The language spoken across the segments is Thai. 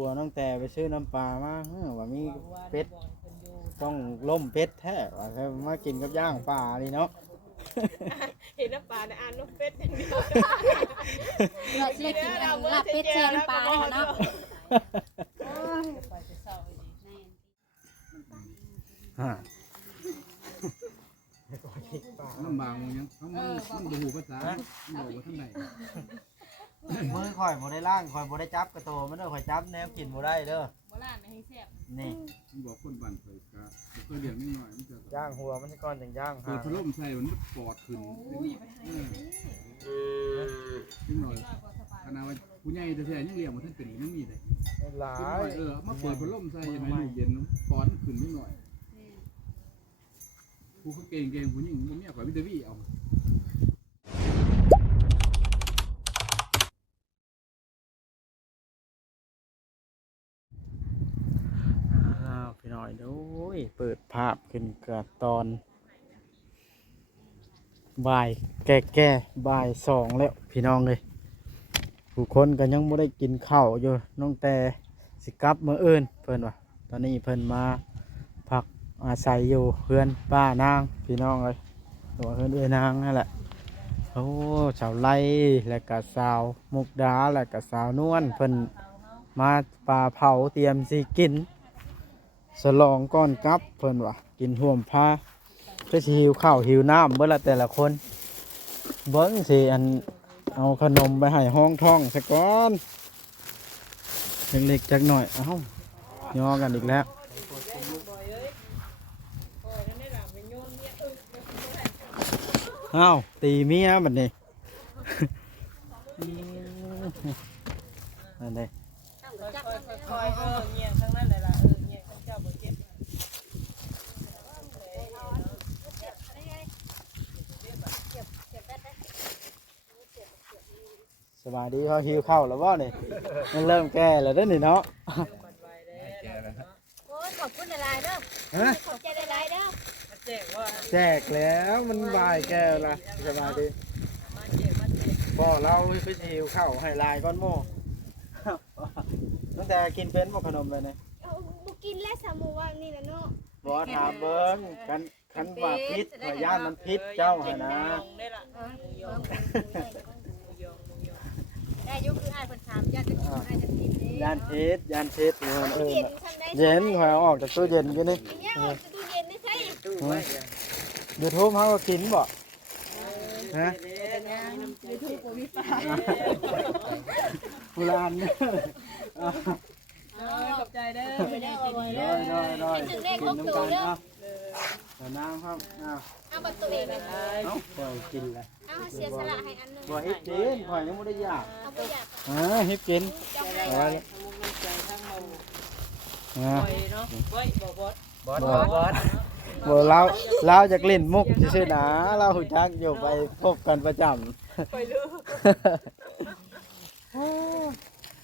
ผัวน้องแต่ไปซื้อน้ำปลามาว่ามีเป็ดต้องล่มเป็ดแท้ว่ามากินกับย่างปลานี่เนาะ เห็นน้ำปลาในอ่านน้ำเป็ดอย่างเดียว เราจะกินลาบเป็ดแช่น้ำปลาเนาะลำบากมันยังมันดูภาษาบอกว่าท่านไหน มือข่อยบ่ได้ล่างข่อยบ่ได้จับกระโตมันเด้อข่อยจับแนวกินบ่ได้เด้อ โบราณไม่ให้แซ่บ นี่ มันบอกคนบ้านเคยกะเคยเลี้ยงนิดหน่อยมันจะ ย่างหัวมันก่อนจังย่าง เปิดพัดลมใส่มันปอดขึ้นนิดหน่อยขนาดว่าผู้ใหญ่จะแท้ยังเลี้ยงมันท่านเป็นยังมีเลย หลา นิดหน่อย ย มาเปิดพัดลมใส่ยังไงลูกเย็นปอดขึ้นนิดหน่อยผู้เขาเก่งผู้หญิงมันเนี่ยข่อยวิตามินเอาพี่น้อยดูเปิดภาพขึ้นกับตอนบ่ายแก่บ่าย2แล้วพี่น้องเลยผู้คนก็ยังไม่ได้กินข้าวอยู่น้องแต่สิกลับมื้ออื่นเพิ่นว่าตอนนี้เพิ่นมาพักอาศัยอยู่เพื่อนป้านางพี่น้องเลยตัวเพื่อนเอ้ยนางนั่นแหละโอ้สาวไล่และก็สาวมุกดาและก็สาวนวลเพิ่นมาป่าเผาเตรียมสิกินสลองก้อนกับเพิ่นว่ากินห่วมผ้าเพื่อสิหิวข้าวหิวน้ำเมื่อละแต่ละคนเบิ้งสิอันเอาขนมไปให้ห้องท้องสักก้อนเล็กๆจักหน่อยเอ้าย่อกันอีกแล้วเอ้าตีเมียบัดนี้ นั่นเลย คอยเงียบทั้งนั้นเลยล่ะเงียบทั้งเจ้าบ่เจ็บ สบายดีเขาหิวข้าวแล้วบ่เนี่ยมันเริ่มแก่แล้วเด้อนี่เนาะ โอ้ยขอบคุณหลายๆเด้อขอบใจหลายๆเด้อ มาแจ้งว่า แจกแล้วมันบ่ายแก่ละสบายดี มาเจ็บ บ่เราไปหิวข้าวให้ลายก้อนโม่ ตั้งแต่กินเป็นบ่ขนมเลยเนี่ย เอาบุกินและสามูว่านี่นะเนาะ บ่ถามเบิ่งกันคันว่าพิษว่าย่านมันพิษเจ้าหั่นนะ ได้ล่ะ ได้ยกคืออ้ายเพิ่นถามญาติจะกินอ้ายจะกินเด้ ย่านพิษเพิ่น เย็นทำได้ เย็นข่อยเอาออกจากตู้เย็นอยู่นี่ เนี่ยออกจากตู้เย็นได้ใช่ YouTube เฮาก็กินบ่ฮะ YouTube บ่มีปลา ผู้ลานเนี่ย ขอบใจเด้อ ไม่ได้เอาไว้ ได้ เด้อ ได้ เป็นถึงเลข กิน 6 น้ำ ตัว กัน เด้อ แต่น้ำครับอ้าว เอาบัตรตัวเองนะ เอ้าข่อยกินแล้ว เอาเสียสละให้อันนึง บ่เฮ็ดกินข่อยยังบ่ได้อยาก เอาไปอยาก เฮ็ดกิน จองได้ เอาไว้ ใจทั้งเรา อ่า ปล่อยเนาะไว้บ่บด บ่เราจากเล่นมุกซื่อๆนะเราฮู้จักอยู่ไปพบกันประจำ ไปลือ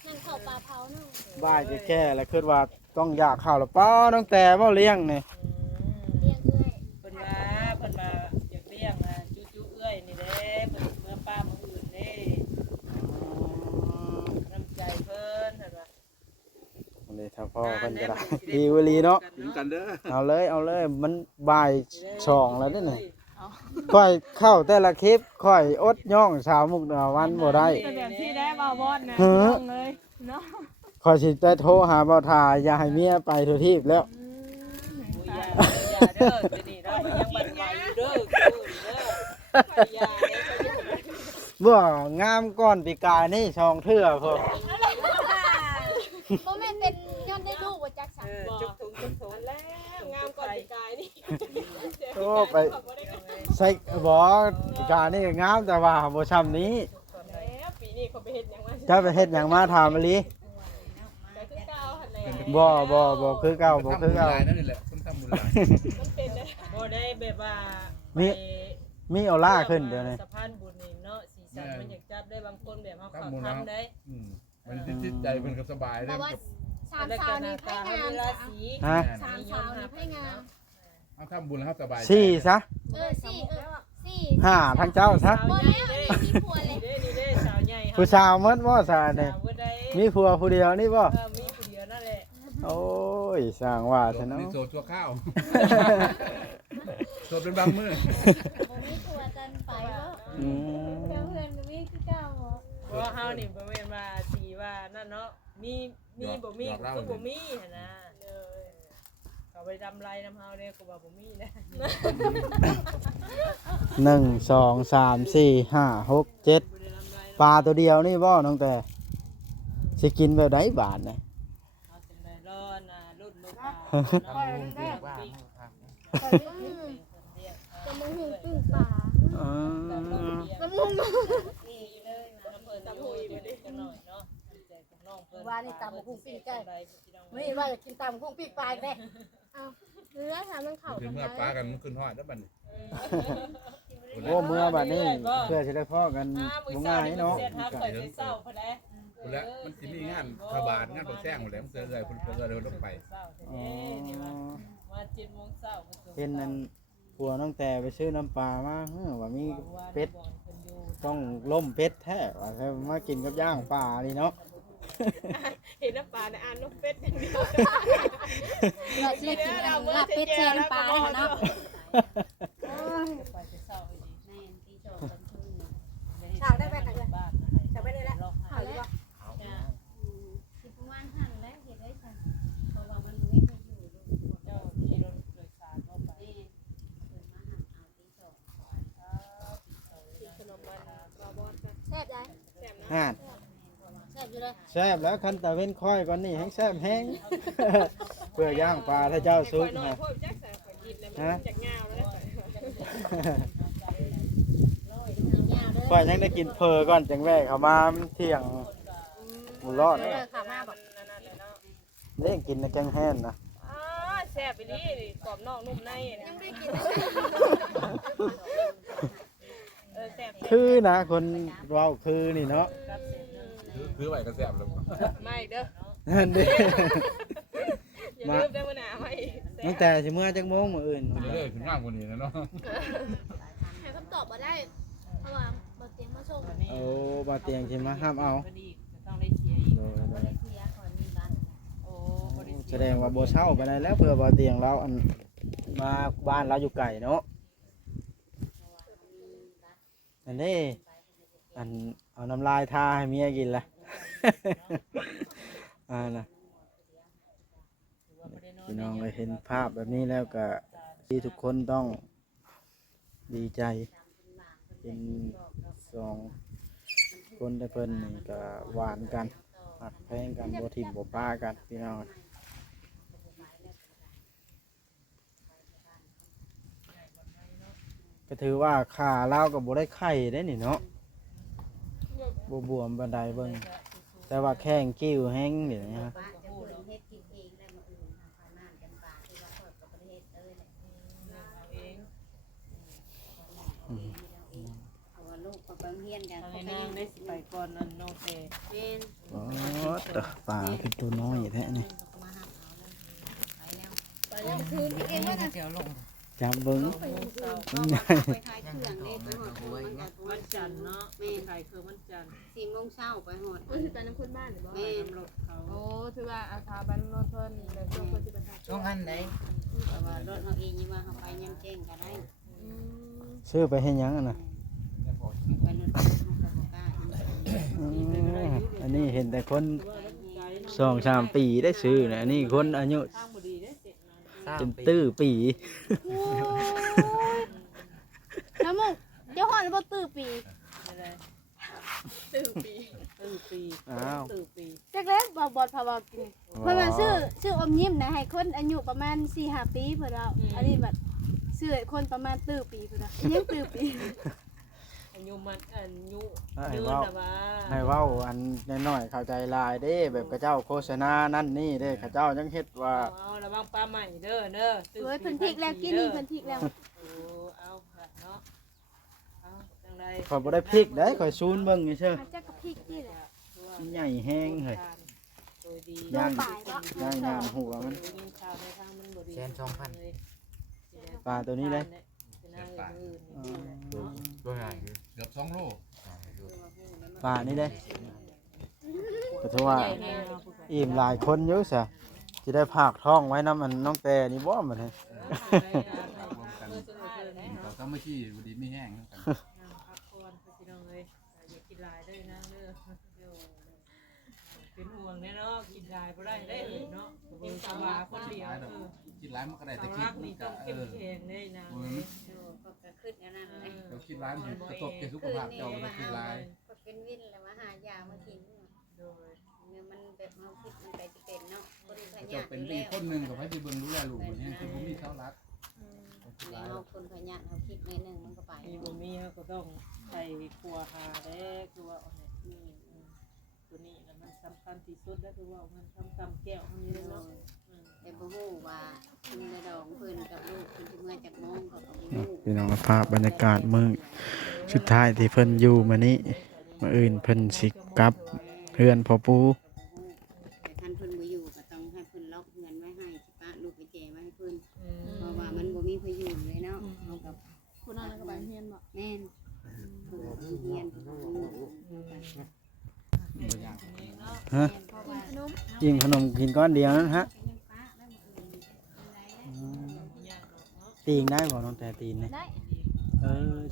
นั่นเข้าปลาเผาเนาะ บ้ายจะแค่แล้วคิดว่าต้องอยากข้าวแล้วป้าต้องแต่บ่เลี้ยงนี่ เลี้ยงเอ้ย เพิ่นมาอยากเลี้ยงจุเอื้อยนี่เด้เพิ่นเมื่อป้ามื้ออื่นเด้น้ำใจเพิ่นเห็นบ่ อันนี้ถ้าพ่อเพิ่นก็ได้ดีวลีเนาะ กินกันเด้อ เอาเลยมันบ่าย2แล้วเด้อนี่ค่อยเข้าแต่ละคลิปค่อยอดย่องสาวมุกดาวันบ่ได้ เป็นแบบที่ได้มาบอดนะ หือ ต้องเลยเนาะ ค่อยสิไปโทรหาบ่าวทาอย่าให้เมียไปทั่วทีปแล้ว อย่าเด้อเดี๋ยวนี้เรายังบันไหวอยู่เด้ออย่าเด้อ บ่งามก่อนปีกายนี่ช่องเทื่อพอ บ่แม่นเป็นย้อนได้ลูกว่าจักสั จุกถุงแล้วงามก่อนปีกายนี่ โอ้ไปใส่บ่ปีกายนี่ก็งามแต่ว่าบ่ซ้ำนี้ แล้วปีนี้เขาไปเฮ็ดหยังมา เจ้าไปเฮ็ดหยังมาถามอีหลี แต่คือเก่าหั่นแหละ บ่คือเก่าบ่คือเก่า นั่นแหละคนทำบุญหลาย มันเป็นเลยบ่ได้แบบว่า มีออร่าขึ้นเดี๋ยวนี้ สะพานบุญนี่เนาะสีสันมันอยากจับได้บางคนแบบเฮาเข้า ทำบุญ ทั แล้ว นได้ มันจิตใจมันก็สบาย แต่ ได้ ว่าสามสาวนี่ไพ่งาม เวลา จ้ะ สี ฮะ สามสาวนี่ไพ่งาม เอาทำบุญแล้วสบาย สี่ซะ สี่ ห้าทั้งเจ้าซะ บ่แล้วมีผัวเลย นี่เด้สาวใหญ่ ผู้สาวหมดบ่ซะนี่ สาวบ่ได้ มีผัวผู้เดียวนี่บ่ มีผู้เดียว โอ้ยสร้างว่าซะเนาะ นี่โสดตัวข้าวโสดเป็นบางมื้อ บ่มีครัวจันไปบ่ อืม เพื่อนมีคือเก่าบ่ เพราะเฮานี่บ่แม่นว่าสีว่านั่นเนาะมีบ่มีก็บ่มีหั่นนะเขาไปดำไรน้ำเฮาเนี่ยก็ว่าบ่มีนะ 1 2 3 4 5 6 7 บ่ได้ดำไร ปลาตัวเดียวนี่บ่น้องแต่สิกินแบบใดบาทน่ะ เอาจังได๋รอน่ะรุ่นบ่ปลา คอยแรก ว่า คอยจะมาหุงปิ้งปลา อ๋อ มันมุง นี่เลยนะเพิ่นตำหุยบ่ได้จังหน่อยเนาะใจของน้องเพิ่น ว่านี่ตำหุงปิ้งไก่ไม่ว่าจะกินตำหุงปิ้งปลาแน่เอาเนื้อทำมันเข้า ถึ กั ง น เมื่อปลากันมันขึ้นฮอดแล้วบัดนี้ โอ้เมื่อบัดนี้เพื่อสิได้พ้อกัน มื้อ บ่ เช้า ง่าย นี่ เนาะ เสียทับข่อยไปเช้าพุ่นแหละ พุ่นแล้วมันสิมีงานพระบาทงานบ่แซงพุ่นแหละมันเสือเลยพุ่นเสือเลยลงไป อ๋อ นี่มา7:00 นเช้า เห็นนั่นผัวน้องแต่ไปซื้อน้ำปลามาว่ามีเป็ดต้องล่มเป็ดแท้ว่าถ้ามากินกับย่างปลานี่เนาะ เห็นน้ำปลาในอ่านน้ำเป็ดอย่างเดียว เราสิได้กินลาบเป็ดแช่น้ำปลาแล้วเนาะ ไปเช้าดี แม่นตีโจกันทุ่ง เช้าได้แม่กันเลยจะไปได้แล้ว เอาแล้วสิประมาณหั่นแล้วเฮ็ดได้ซั่นเพราะว่ามันไม่เคยอยู่ลูก เจ้าขี่รถโดยสารเข้าไป แม่เพิ่นมาหั่นเอาตีโจ ขนมมันบาบอนกัน แซ่บได้ แซ่บนะ ห่าน แซ่บอยู่เลย แซ่บแล้วคันตะเว้นค่อยก่อนนี่แห้งแซ่บแห้ง เพื่อย่างปลาถ้าเจ้าซุก หน่อย นะ พวกแจ็คสันขอกินแล้วมันจากเงาแล้ว ยาวเด้อ ค่อยยังได้กินเพอก่อนจังแรกเขามาเที่ยงหมูรอด ค่ะมาบอก นั่นเลยเนาะ เด้กินในแกงแห้งนะ แซ่บไปดิกรอบนอกนุ่มในยังไม่กินแซ่บ คือนะคนเว้าคือนี่เนาะ คือไว้ก็แซ่บแล้ว ไม่เด้อ นั่นเด้ อย่าลืมได้ว่าหนาไม่ ตั้งแต่สิเมื่อจักโมงมื้ออื่น เรื่อยๆขึ้นงามกว่านี้นะเนาะ ให้คำตอบมาได้ เพราะว่าบทเตียงมาส่ง โอ้บ่เตียงสิมาห้ามเอา พอดีต้องได้เชียร์อีก โดย บริเทียก่อนมีบ้าน โอ้บริ แสดงว่าบ่เช่าไปได้แล้วเพื่อบ่เตียงเราอันมาบ้านเราอยู่ไกลเนาะอันนี้อันเอาน้ำลายทาให้เมียกินละ น่ะพี่น้องได้เห็นภาพแบบนี้แล้วก็ที่ทุกคนต้องดีใจเป็นสองคนได้เพิ่นนี่ก็หวานกันหักแพงกันบ่ทิ่มบ่ป้ากันพี่น้องก็ถือว่าขาเล่าวก็บ่ได้ไข่ได้นี่เนาะบ่บวมบันไดเบิ่งแต่ว่าแข้งกิ้วแห้งนี่นะฮะ บ้านจะเพิ่นเฮ็ดกินเองแล้วมาอื่นทางภายม่านกันป่าที่ว่าเปิดกับประเทศเอ้ยแหละเอาว่าลูกก็ไปเรียนกัน ทางนางได้สิไปก่อนนั่นน้องเต เป็น อ๋อตะปลาคือตัวน้อยแท้นี่ มาหาเอาเลยไปแล้วไปแล้วคืนเองว่านะ จับเบิ่ง ไปขายเครื่องเด้ไปหอดมันก็ วันจันทร์เนาะใครคือวันจันทร์ 4 โมงเช้าไปหอด มันสิไปน้ำพื้นบ้านหรือบ่ แม่น รถเขา โอ้ถือว่าอาคาบ้านโนนเพิ่นแต่ช่วงเพิ่นสิไปทาง ช่วงอันไหน แต่ว่ารถเฮาเองยังว่าเฮาไปยังแจ้งก็ได้ อืม ซื้อไปให้หยังอะน่ะ ไปรถเฮาก็บ่กล้า อันนี้เห็นแต่คน2-3 ปีได้ซื้อนะอันนี้คนอายุ ทางบ่ดีเด้เสร็จนะ จนตื้อปี น้ำมุกเดี๋ยวหอดบ่ตื้อปี อะไร ตื่นปี ตื่นปี อ้าว ตื่นปี จักเล็กบ่บอดพาว่ากินเพิ่นว่าชื่ออมยิ้มนะให้คนอายุประมาณ 4-5 ปีเพิ่นว่าอันนี้แบบชื่อคนประมาณตื้อปีเพิ่นว่ายังตื้อปี อายุมันอายุ ให้ ยืน เว้า นะว่า ให้เว้าอันน้อยๆเข้าใจหลายเด้แบบกระเจ้าโฆษณานั่นนี่เด้กระเจ้ายังเฮ็ดว่า เอาระวังปลาใหม่เด้อเด้อ เฮ้ยเพิ่นพริกแล้วกินนี่เพิ่นพริกแล้ว โอ้เอาเนาะเอาจังได ข่อยบ่ได้พริกได้ข่อยซูนเบิ่งนี่เชื่อ มาจักกับพริกนี่แหละ มันใหญ่แห้งเฮ้ย โดยดี ย่าง บ่ายบ่ ย่างยามหัวมัน ยิงข่าวในทางมันบ่ดี ปลาตัวนี้เลย ตัวใหญ่ เกือบ2โล ปลานี่เด้ก็ถือว่าอิ่มหลายคนอยู่ซะ สิได้พากท้องไว้น้ำมันน้องแต่นี่บ่มันให้ รวมกันเขาทำมาขี้บ่ดีไม่แห้งกัน พักผ่อนพี่น้องเอ้ยอย่ากินหลายเด้อนะเด้อเป็นห่วงแน่เนาะกินหลายบ่ได้เด้เนาะกินสาวาคนเดียว คิดร้ายมันก็ได้แต่ สาว คิ รั ด กนี่ต้องเข้มแข็งได้นะ ก็ขึ้นอย่างนั้นเลย เดี๋ยวคิดร้ายมันกระทบแก่สุขภาพเจ้าก็คิดร้าย ก็เป็นวินแล้วมาหายามากิน โดย เนี่ยมันแบบมาคิดมันไปจะเป็นเนาะคนขยั เจ้าน เป็นดีคนหนึ่งกับให้ที่เบิ่งดูแลลูกเหมือนนี้คือผมมีเท่ารัก แล้วเอาคนขยันเขาคิดในหนึ่งมันก็ไป มีบ่มีเขาก็ต้องไปครัวหาเด้คือว่าเอาเนี่ยตัวนี้นะมันสำคัญที่สุดแล้วคือว่ามันทำกำแก้วอันนี้เนาะ แต่บ่ฮู้ว่าคุณในดองเพิ่นกับลูกคุณที่เมื่อจากโมงก็บ่ฮู้ พี่น้องภาพบรรยากาศมื้อสุดท้ายที่เพิ่นอยู่มื้อนี้มื้ออื่นเพิ่นสิกลับเฮือนพ่อปู่ แต่ท่านเพิ่นบ่อยู่ก็ต้องให้เพิ่นล็อกเงินไว้ให้สิป้าลูกไปแจไว้ให้เพิ่นเพราะว่ามันบ่มีพายุเลยเนาะเฮากับ ผู้นั้นก็ไปเฮียนบ่ แม่นเพิ่นเฮียนเพิ่นก็ฮู้ ตัวอย่าง ฮะ เพราะว่า ขนม ยิงขนมกินก้อนเดียวนั้นฮะตีงได้บ่น้องแต่ตีนเนี่ย ได้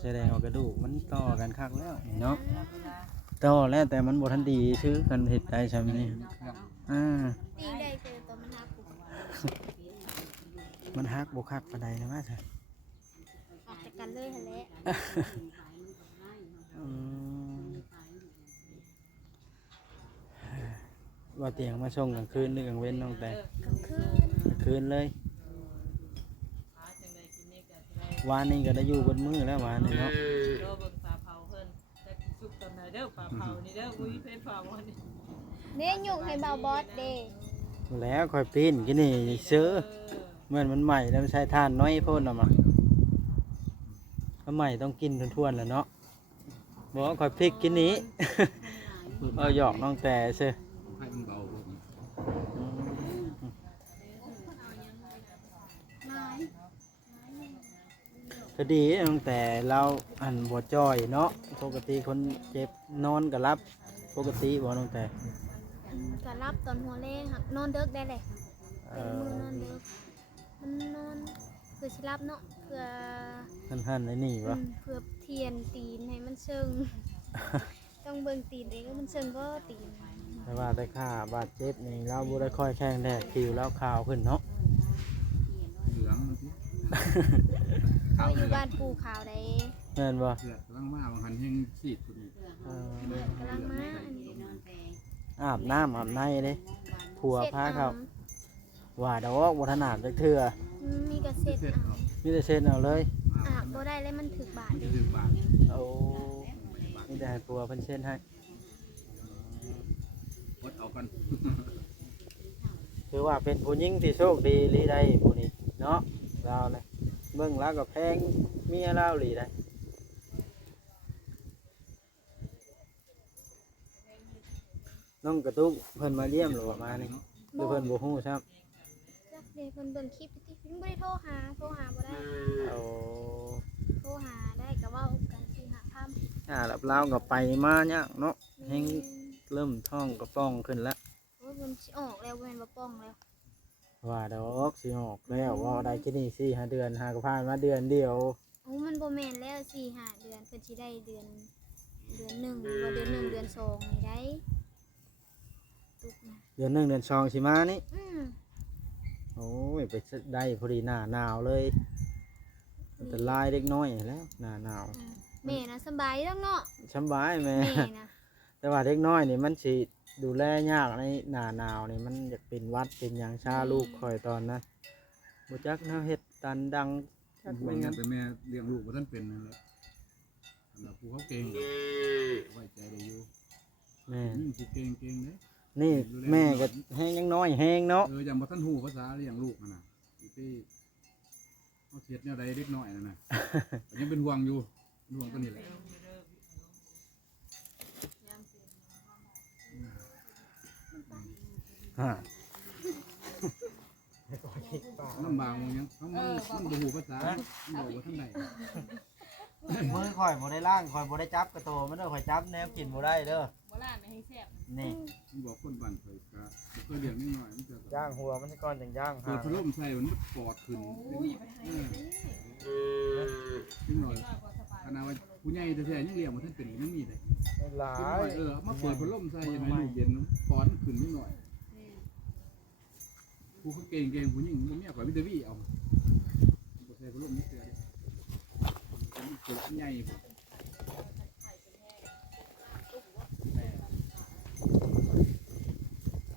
แสดงว่ากระดูกมันต่อกันคักแล้วนี่เนาะต่อแล้วแต่มันบ่ทันดีซื้อกันเฮ็ดได้ใช่มั้ยนี่อ่า ตีได้เจอตัวมันหัก มันฮักบ่คักปานใดนะว่าซั่น ออกจากกันเลยหั่นแหละ อืมว่าเตียงมาส่งกลางคืนหรือกลางเว้นน้องแต่ กลางคืน กลางคืนเลยวานนี้ก็ได้อยู่บนมือแล้ววานนี้เนาะ โดเบิ่งปลาเผาเพิ่นแต่สุกตอนไหนเด้อปลาเผานี่เด้ออุ้ยเพชรเผาวันนี้ เด้ยุกให้เบาบอสเด้ แล้วค่อยปีนกินนี่ซื้อเหมือนมันใหม่แล้วมันใช้ทานน้อยโพ่นออกมาถ้าใหม่ต้องกินทวนๆแหละเนาะบอกว่าค่อยพริกกินนี้ เอาหยอกน้องแต่ซื้อ ให้มันเบา ก็ดีตั้งแต่เราอันบัวจ้อยเนาะปกติคนเจ็บนอนก็รับปกติบ่ตั้งแต่ ก็รับตอนหัวแรงครับนอนเดึกได้เลย เอ มื อ อนอนเดึกมันนอนคือสิรับเนาะเพื่อ หันไอ้นี่วะ เพื่อเทียนตีนให้มันเชิง ต้องเบิ่งตีนเองว่ามันเชิงก็ตีน แต่ว่าแต่ข้าบาดเจ็บนี่เราบ่ได้ค่อยแข้งแดดผิวแล้วขาวขึ้นเนาะ เหลืองมันสิ ก็อยู่บ้านปูขาวได้ แม่นบ่ เสือกกำลังมาบางหันแห้งซีดคนนี้ เออ กำลังมาอันนี้ นอนแต่ อาบน้ำอาบในเด้ผัว เสร็จ พา เอา เขาว่าดอกบ่ถนัดจักเทื่อ มีกระเซ็ด เสร็จ เอา มีแต่เช็ดเอาเลย อาบบ่ได้เลยมันถึกบาด มันจะ เด้ ถึงบาท เอามีแต่ให้ผัวเพิ่นเช็ดให้ วดเอากัน ถือว่าเป็นผู้หญิงที่โชคดีลีได้ผู้นี้เนาะเราเลยเบิ่งแล้วก็แพงเมียเราลีได้น้องกระตุกเพิ่นมาเยี่ยมหรือว่ามานี่หรือเพิ่นบ่ฮู้ครับ จักเด้เพิ่นเบิ่งคลิปติเพิ่นบ่ได้โทรหาบ่ได้ เอา โทรหาได้ก็เว้ากันสิหาคำ รับเราก็ไปมายากเนาะแฮงเริ่มท้องกระป้องขึ้นแล้ว โอ้ยมันสิออกแล้วแม่นบ่ป้องแล้ว ว่าดอกสิออกแล้วว่าได้กินนี่4-5 เดือนหากผ่านมาเดือนเดียว โอ้มันบ่แม่นแล้ว4-5 เดือนเพิ่นสิได้เดือน1บ่เดือน1เดือน2นี่ได้ตุกนะ เดือน1เดือน2สิมานี่ ม โอ้ยไปได้พอดีหน้าหนาวเลยมันจะลายเล็กน้อยแล้วหน้าหนาว แม่นะสบายแล้วเนาะ สำบายแม่ แม่นะ แต่ว่าเล็กน้อยนี่มันสิดูแลยากในหน้าหนาวนี่มันอยากเป็นหวัดเป็นหยังชาลูกคอยตอนนั้นบ่จักแนวเฮ็ดตันดังจัก บา ไม่ ง งั้น แต่แม่เลี้ยงลูกว่าท่านเป็นนั่นแหละสำหรับผู้เขาเก่งไว้ใจได้อยู่ แม่ สิเก่งเก่งเลย นี่แม่ก็แห้งยังน้อยแห้งเนาะ อย่างบ่ท่านหูภาษาเลี้ยงลูกน่ะอีพี่เอาเสียดแนวใดเล็กน้อยนั่นน่ะยังเป็นห่วงอยู่ห่วงตัวนี้แหละ ฮะ ลำบากมันยังเขามันบ่หูภาษาบอกว่าท่านใด มือข่อยบ่ได้ล่างข่อยบ่ได้จับกระโตมันเด้อข่อยจับแนวกินบ่ได้เด้อ บ่ล่างไม่ให้แซ่บ นี่ มันบอกคนบ้านเคยกะเคยเลี้ยงนิดหน่อยมันจะ ย่างหัวมันก่อนจังย่าง เปิ หา ดพัดลมใส่มันปอดขึ้นนิดหน่อยขนาดว่าผู้ใหญ่แท้ๆยังเลี้ยงบ่ทันเป็นยังมีเลย หลา นิดหน่อย ย มาเปิดพัดลมใส่ยังไงลูกเย็นปอดขึ้นนิดหน่อยผู้เขาเก่งๆผู้หญิงบ่มีข่อยมีแต่วี่เอาบ่ใส่พัดลมนี่เสือเด้มันเกิดใหญ่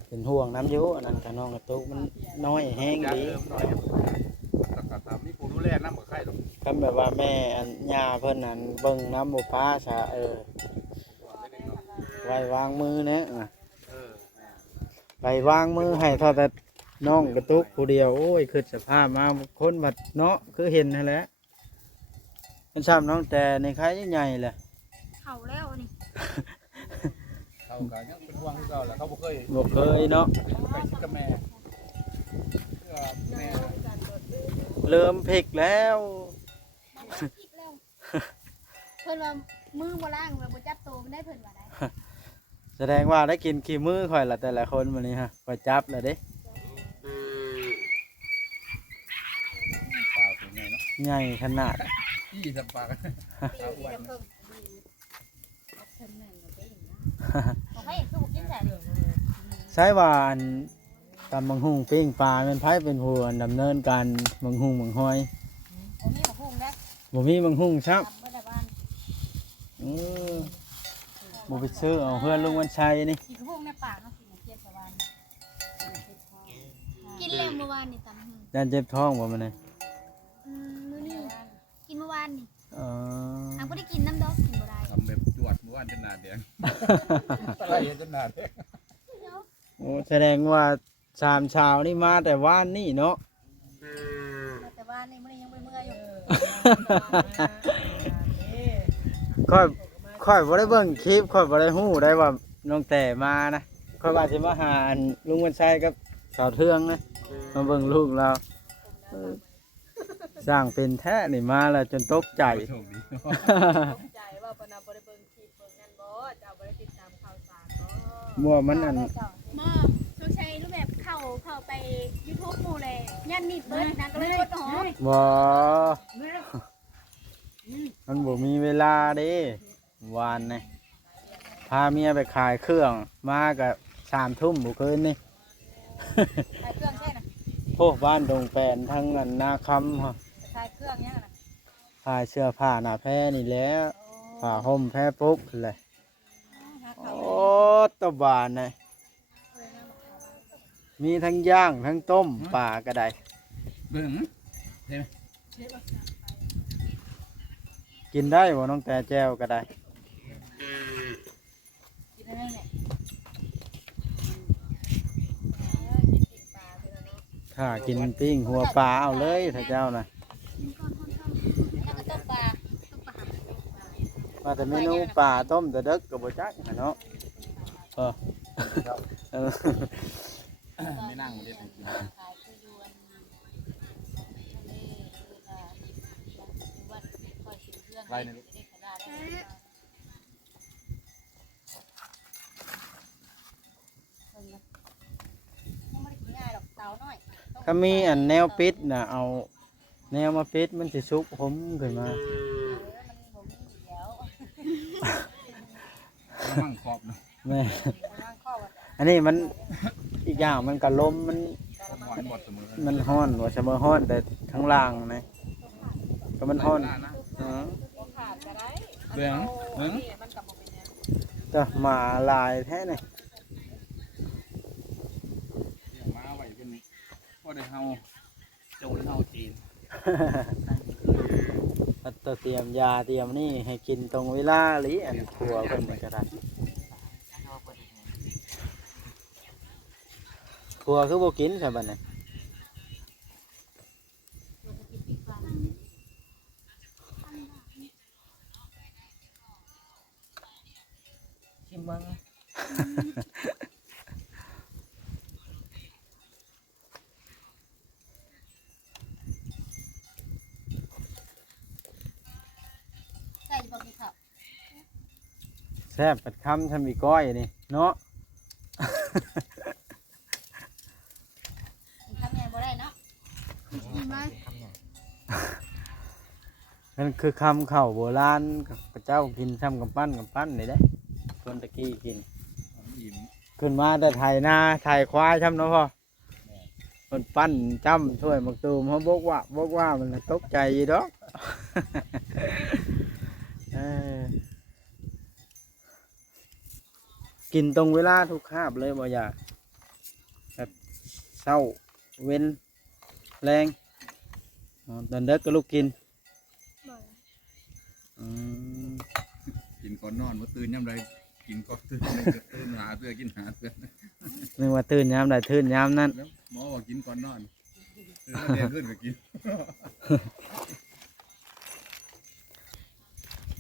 เป็นห่วงน้ำอยู่อันนั้นก็น้องกระตุกมันน้อยแห้งดี แต่ตามนี้ผู้ดูแลน้ำบ่ไข่หรอก คันแบบว่าแม่อันย่าเพิ่นนั้นเบิ่งน้ำบ่ป้าซะไว้วางมือแนะไปวางมือให้เท่าแต่น้องกระตุกผู้เดียวโอ้ยคือสภาพมาคนบัดเนาะคือเห็นนั่นแหละมันซ้ำน้องแต่ในใครใหญ่แหละ เขาแล้วนี่ เขาก็ยังเป็นห่วงคือเก่าแหละเขาบ่เคย บ่เคยเนาะ ไปชิดกับแม่เพื่อแม่ เริ่มพลิกแล้ว เพิ่นว่ามือบ่ล้างแล้วบ่จับตัวมันได้เพิ่นว่าได้ แสดงว่าได้กินขี้มือข่อยละแต่ละคนมื้อนี้ฮะข่อยจับแล้วเด้ ปลาตัวใหญ่เนาะ ใหญ่ขนาด ยี่สับปลากันเอาอ้วนนะ บ่ให้สู้กินแท้ ใช้ว่าอันตำบังหุงปิ้งปลาเป็นไผเป็นผู้อันดำเนินการบังหุงบังหอย บ่มีบ่ฮู้ได้ บ่มีบังหุงซับ ทำบ่ได้บ้าน เออบ่ไปซื้อเอาเพื่อนลุงวันชัยนี่ กินฮู้ในปากเนาะกินเจ็บประวานกินแล้วเมื่อวานนี่ตำหึ ด้านเจ็บท้องบ่มันนี่ มื้อนี้กินเมื่อวานนี่ อ๋อ ทางบ่ได้กินน้ำดอกกินบ่ได้ ทำแบบจวดเมื่อวานจนหนาแดงอะไรจนหนาแดง โอ้แสดงว่าสามเช้านี่มาแต่ว่านนี่เนาะ แต่ว่านี่มื้อนี้ยังบ่เมื่อยอยู่ ค่อยบ่ได้เบิ่งคลิปค่อยบ่ได้ฮู้ได้ว่าน้องแต่มานะค่อยว่าสิมาหาอันลุงวันชัยกับสาวเทืองนะมาเบิ่งลูกเราเออสร้างเป็นแท้นี่มาแล้วจนตกใจ โชคดี ตกใจว่าปนาบ่ได้เบิ่งคลิปเบิ่งนั่นบ่เจ้าบ่ได้ติดตามข่าวสารบ่ มั่วมันอัน หม้อลูกชายรูปแบบเข้าไป YouTube หมู่เลยยันมีดเบิดนางก็เลยกดหอม บ่มันบ่มีเวลาเด้วานนี่พาเมียไปขายเครื่องมาก็3 ทุ่มบ่คืนนี่ ใส่เครื่องใช่น่ะ โอ้บ้านดงแฟนทั้งอันนาคำฮะ ใส่เครื่องยังน่ะ ขายเสื้อผ้าหน้าแพรนี่แหล้วผ้าห่มแพรปุ๊บเลยโอ้ตะบานนะมีทั้งย่างทั้งต้มปลาก็ได้ เบิ่งเห็นไหม กินได้บ่น้องแต่แจ้วก็ได้ กินได้แหละ ถ้ากินปิ้งหัวปลาเอาเลยถ้าเจ้านะ แล้วก็ต้มปลา ว่าแต่เมนูปลาต้มแต่เด็กก็บ่จักหั้นเนาะเออเออ ไม่นั่งมาเด็ดให้กิน ขายคือยวนทะเลวัดคอยชิมเครื่อง ไรเนี่ย ได้ขนาดได้ยังไม่ได้กินง่ายหรอกเตาน้อย ก็มีอันแนวปิดน่ะเอาแนวมาปิดมันสิสุกผมขึ้นมา มันบ่มีอยู่แล้ว มั่งขอบเนาะ แม่ นั่งข้อว่า อันนี้มันอีกอย่างมันก็ลมมัน หวานหมดเสมอ มันฮ้อนว่าเสมอฮ้อนแต่ข้างล่างนะก็มันฮ้อน นะ อ๋อ บ่ขาดก็ได้ เบิ่งเบิ่ง นี่มันก็บ่เป็นหยัง แต่หมาลายแท้นี่ มาไว้เป็นพอได้เฮาโจรเฮาจีน พัตเตรียมยาเตรียมนี่ให้กินตรงเวลาหรืออันครัวเพิ่นนี่ก็ได้ครัวคือบ่กินใช่บัดนี้ ชิมเบิ่ง ซ่บปัดคำทำอีก้อยนี่เนาะ ทำยังบ่ได้เนาะ ดีไหม นั่นคือคำข้าวโบราณพระเจ้ากินทำกำปั้นนี่ได้คนตะกี้กิน อิ่ม ขึ้นมาแต่ไถนาไถควายช่ำเนาะพ่อมันปั้นจ้ำถ้วยมักตูมเขาบอกว่ามันตกใจอยู่ดอก เออกินตรงเวลาทุกคาบเลยบ่อยากแบบเศร้าเว้นแรงตอนเด็กก็ลูกกิน บ่ อืม กินก่อนนอนบ่ตื่นยามใดกินก่อนตื่นตื่นหาเตื้อกินหาเตื้อ นึกว่าตื่นยามใดตื่นยามนั้น แล้วหมอบอกกินก่อนนอนตื่นมาเรียนขึ้นก็กิน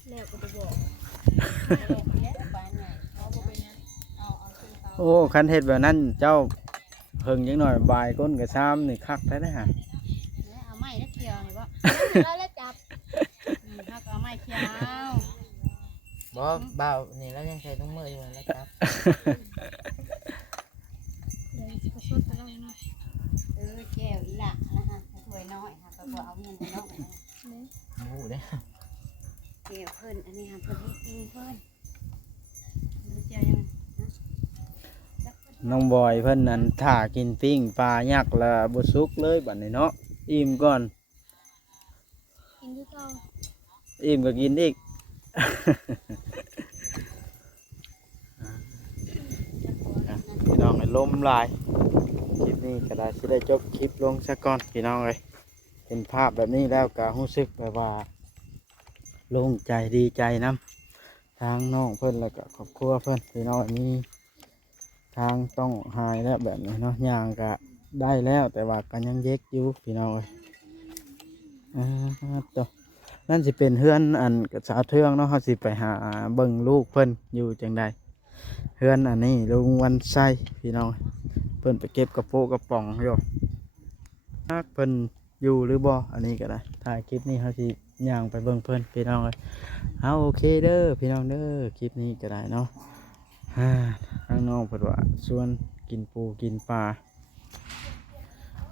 แล้วก็บ่บอก แล้วบ้านใหญ่ เอาบ่เป็นหยังเอาขึ้นเตา โอ้คันเฮ็ดแบบนั้นเจ้าเพิ่งจังหน่อยบายก้นกับซ้ำนี่คักแท้ได้ฮะ เอาไม้เคี่ยวนี่บ่ แล้วจับ เฮาก็เอาไม้เคี่ยว บ่เบานี่แล้วยังใช้ถุงมืออยู่แล้วครับ เดี๋ยวสิประชดไปแล้วนะ แก้วอีหละนะคะถ้วยน้อยค่ะก็บ่เอาเงินไปน้อง หมูเด้ แก้วเพิ่นอันนี้ค่ะเพิ่นให้กินเพิ่นเจียวยัง น้องบอยเพิ่นนั้นถ่ากินปิ้งปลายักษ์ละบ่สุกเลยบัดนี้เนาะอิ่มก่อน กินที่เก่า อิ่มก็กินอีก พี่น้องไอ้ลมหลายคลิปนี้ก็ได้สิได้จบคลิปลงซะก่อนพี่น้องเอ้ยเป็นภาพแบบนี้แล้วก็รู้สึกแบบว่าโล่งใจดีใจนํทางน้องเพิ่นแล้วก็ครอบครัวเพิ่นพี่น้องมีทางต้องหายแล้วแบบนี้เนาะย่างก็ได้แล้วแต่ว่าก็ยังเย็กอยู่พี่น้องเอ้ยตัวนั่นสิเป็นเฮือนอันกับสาวเทืองเนาะเขาสิไปหาเบิ่งลูกเพิ่นอยู่จังใดเฮือนอันนี้ลุงวันไส้พี่น้องเพิ่นไปเก็บกระโปงกระป๋องอยู่เพิ่นอยู่หรือบ่อันนี้ก็ได้ถ่ายคลิปนี้เขาสิย่างไปเบิ่งเพิ่นพี่น้องเลยเอาโอเคเด้อพี่น้องเด้อคลิปนี้ก็ได้เนาะทางน้องเพิ่นว่าชวนกินปูกินปลา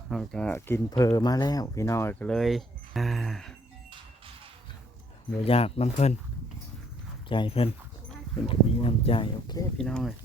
เราก็กินเพอมาแล้วพี่น้องก็เลยเดี๋ยวยากน้ำเพิ่นใจเพิ่นก็มีน้ำใจโอเคพี่น้องเลย